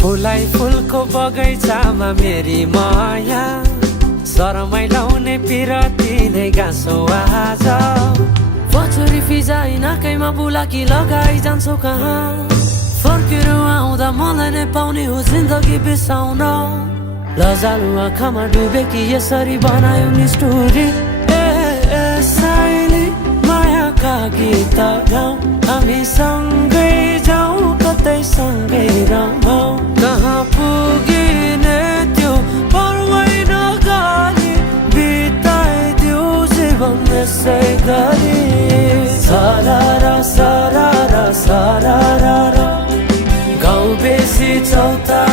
फुलाई फुलको बगैँचामा मेरी माया शरमै लाउने पिरती नै गाँसो आज पछुरी फिजाइ नाकैमा बुलाकी लगाइ जान्छौ कहाँ फर्केर आउँदा मलाई नै पाउने हो जिन्दगी बिसाउन लजालु आँखामा डुबेकी यसरी बनायो निष्ठुरी साइली मायाका गीत गाउँ हामी सँगै जाउँ कतै सँगै रमाउँ कहाँ पुगिने त्यो पर्वै नगरी बिताइदिऊ जीवन यसै गरी सरारा सरारा सरारा गाउँ बेसी चौता